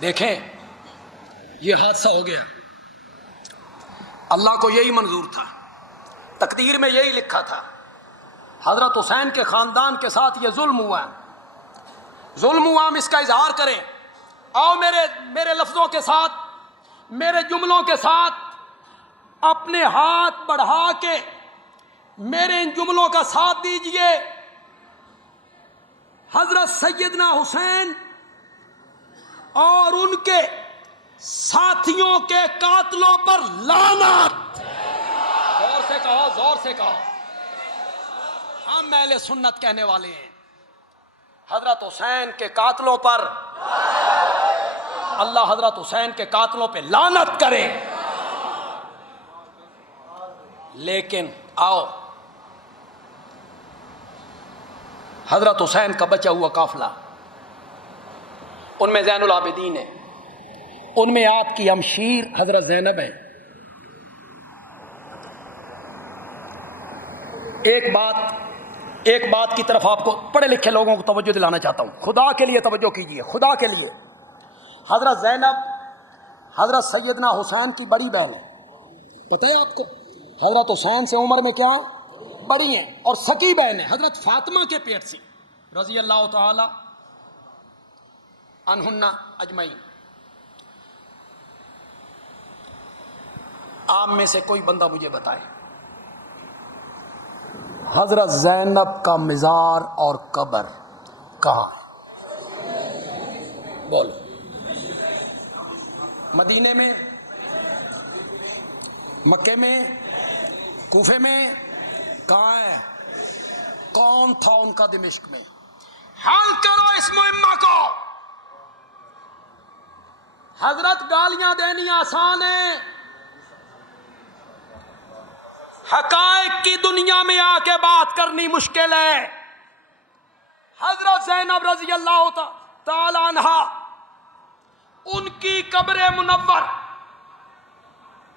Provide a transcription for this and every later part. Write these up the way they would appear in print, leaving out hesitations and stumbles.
دیکھیں یہ حادثہ ہو گیا، اللہ کو یہی منظور تھا، تقدیر میں یہی لکھا تھا، حضرت حسین کے خاندان کے ساتھ یہ ظلم ہوا ہے، ظلم ہوا، ہم اس کا اظہار کریں۔ آؤ میرے لفظوں کے ساتھ، میرے جملوں کے ساتھ اپنے ہاتھ بڑھا کے میرے ان جملوں کا ساتھ دیجئے۔ حضرت سیدنا حسین اور ان کے ساتھیوں کے قاتلوں پر لعنت۔ زور سے کہو، زور سے کہو۔ ہم اہل سنت کہنے والے ہیں، حضرت حسین کے قاتلوں پر اللہ حضرت حسین کے قاتلوں پہ لعنت کرے۔ لیکن آؤ، حضرت حسین کا بچا ہوا قافلہ، ان میں زین العابدین ہے، ان میں آپ کی ہمشیر حضرت زینب ہے۔ ایک بات کی طرف آپ کو پڑھے لکھے لوگوں کو توجہ دلانا چاہتا ہوں، خدا کے لیے توجہ کیجئے، خدا کے لیے۔ حضرت زینب حضرت سیدنا حسین کی بڑی بہن ہے، پتہ ہے آپ کو؟ حضرت حسین سے عمر میں کیا بڑی ہیں، اور سکی بہن ہے حضرت فاطمہ کے پیٹ سے رضی اللہ تعالی عنہن اجمعین۔ آپ میں سے کوئی بندہ مجھے بتائے حضرت زینب کا مزار اور قبر کہاں ہے؟ بولو۔ مدینے میں، مکے میں، کوفے میں، کہاں ہے؟ کون تھا ان کا دمشق میں؟ حل کرو اس مہمہ کو۔ حضرت گالیاں دینی آسان ہے، حقائق کی دنیا میں آ کے بات کرنی مشکل ہے۔ حضرت زینب رضی اللہ تعالی عنہا، ان کی قبر منور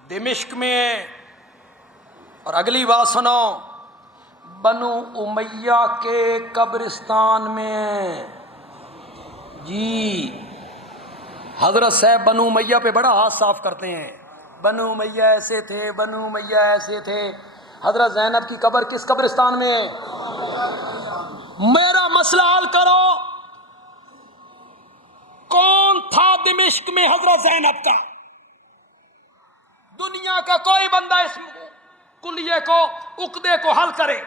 دمشق میں، اور اگلی بات سنو، بنو امیہ کے قبرستان میں۔ جی حضرت صاحب بنو امیہ پہ بڑا ہاتھ صاف کرتے ہیں، بنو امیہ ایسے تھے، بنو امیہ ایسے تھے۔ حضرت زینب کی قبر کس قبرستان میں؟ میرا مسئلہ حل کرو، کون تھا دمشق میں حضرت زینب کا؟ دنیا کا کوئی بندہ اس کلیے کو، عقدے کو حل کرے،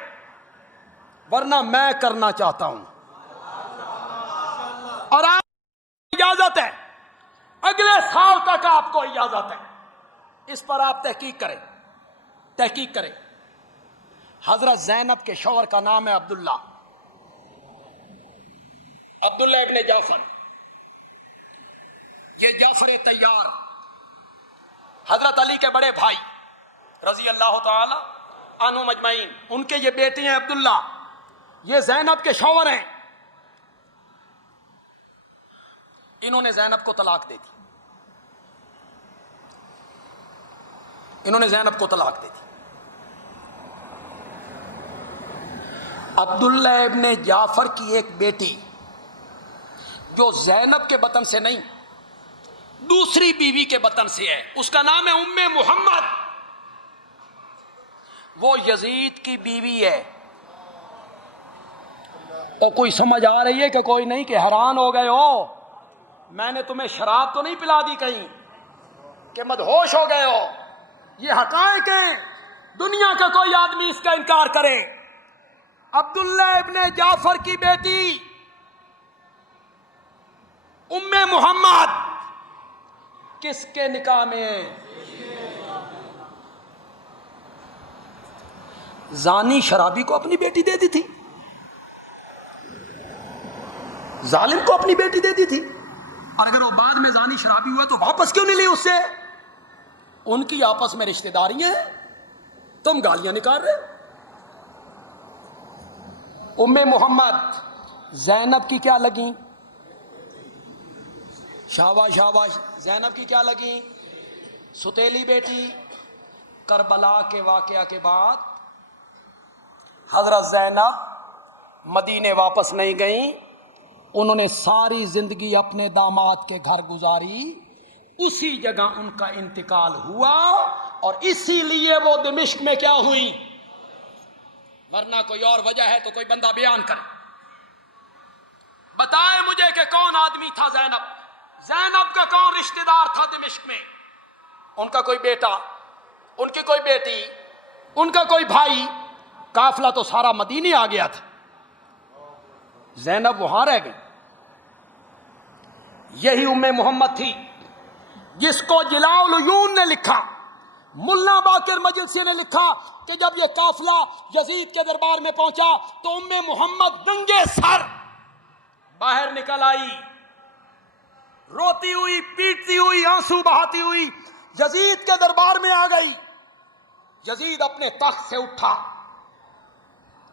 ورنہ میں کرنا چاہتا ہوں، اور آپ کو اجازت ہے، اگلے سال تک آپ کو اجازت ہے، اس پر آپ تحقیق کریں، تحقیق کریں۔ حضرت زینب کے شوہر کا نام ہے عبداللہ ابن جعفر، یہ جعفر طیار حضرت علی کے بڑے بھائی رضی اللہ تعالی عنہم اجمعین، ان کے یہ بیٹے ہیں عبداللہ، یہ زینب کے شوہر ہیں۔ انہوں نے زینب کو طلاق دے دی، انہوں نے زینب کو طلاق دے دی۔ عبداللہ ابن جعفر کی ایک بیٹی جو زینب کے بطن سے نہیں، دوسری بیوی کے بطن سے ہے، اس کا نام ہے ام محمد، وہ یزید کی بیوی ہے۔ تو کوئی سمجھ آ رہی ہے کہ کوئی نہیں؟ کہ حیران ہو گئے ہو؟ میں نے تمہیں شراب تو نہیں پلا دی کہیں کہ مدہوش ہو گئے ہو؟ یہ حقائق ہیں، دنیا کا کوئی آدمی اس کا انکار کرے۔ عبداللہ ابن جعفر کی بیٹی ام محمد کس کے نکاح میں ہے؟ زانی شرابی کو اپنی بیٹی دے دی تھی، ظالم کو اپنی بیٹی دے دی تھی، اور اگر وہ بعد میں زانی شرابی ہوا تو واپس کیوں نہیں لی اس سے؟ ان کی آپس میں رشتہ داریاں ہیں، تم گالیاں نکال رہے۔ ام محمد زینب کی کیا لگیں؟ شاباش شاباش، زینب کی کیا لگیں؟ ستیلی بیٹی۔ کربلا کے واقعہ کے بعد حضرت زینب مدینے واپس نہیں گئیں، انہوں نے ساری زندگی اپنے داماد کے گھر گزاری، اسی جگہ ان کا انتقال ہوا، اور اسی لیے وہ دمشق میں کیا ہوئی؟ ورنہ کوئی اور وجہ ہے تو کوئی بندہ بیان کرے، بتائے مجھے کہ کون آدمی تھا زینب؟ زینب کا کون رشتہ دار تھا دمشق میں؟ ان کا کوئی بیٹا، ان کی کوئی بیٹی، ان کا کوئی بھائی؟ قافلہ تو سارا مدینے آ گیا تھا، زینب وہاں رہ گئی۔ یہی ام محمد تھی جس کو جلاء العیون نے لکھا، ملا باقر مجلسی نے لکھا کہ جب یہ قافلہ یزید کے دربار میں پہنچا تو ام محمد ننگے سر باہر نکل آئی، روتی ہوئی، پیٹتی ہوئی، آنسو بہاتی ہوئی یزید کے دربار میں آ گئی۔ یزید اپنے تخت سے اٹھا،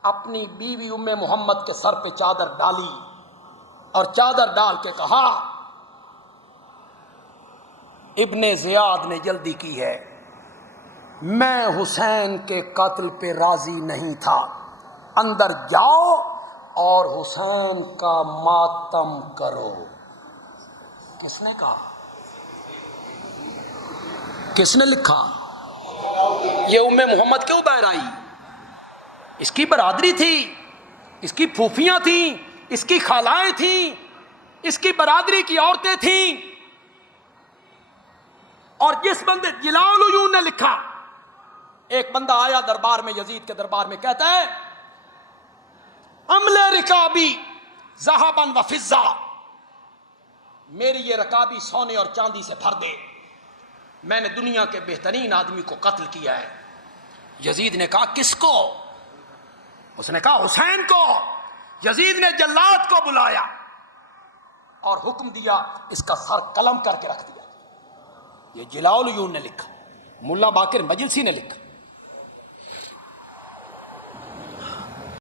اپنی بیوی ام محمد کے سر پہ چادر ڈالی اور چادر ڈال کے کہا، ابن زیاد نے جلدی کی ہے، میں حسین کے قتل پہ راضی نہیں تھا، اندر جاؤ اور حسین کا ماتم کرو۔ کس نے کہا؟ کس نے لکھا؟ یہ ام محمد کیوں باہر آئی؟ اس کی برادری تھی، اس کی پھوپھیاں تھیں، اس کی خالائیں تھیں، اس کی برادری کی عورتیں تھیں، اور جس بندے جلاء العیون نے لکھا، ایک بندہ آیا دربار میں، یزید کے دربار میں، کہتا ہے املے رکابی ذہباً و فضہ، میری یہ رکابی سونے اور چاندی سے بھر دے، میں نے دنیا کے بہترین آدمی کو قتل کیا ہے۔ یزید نے کہا کس کو؟ اس نے کہا حسین کو۔ یزید نے جلاد کو بلایا اور حکم دیا اس کا سر قلم کر کے رکھ دیا۔ یہ جلاء العیون نے لکھا، ملا باقر مجلسی نے لکھا۔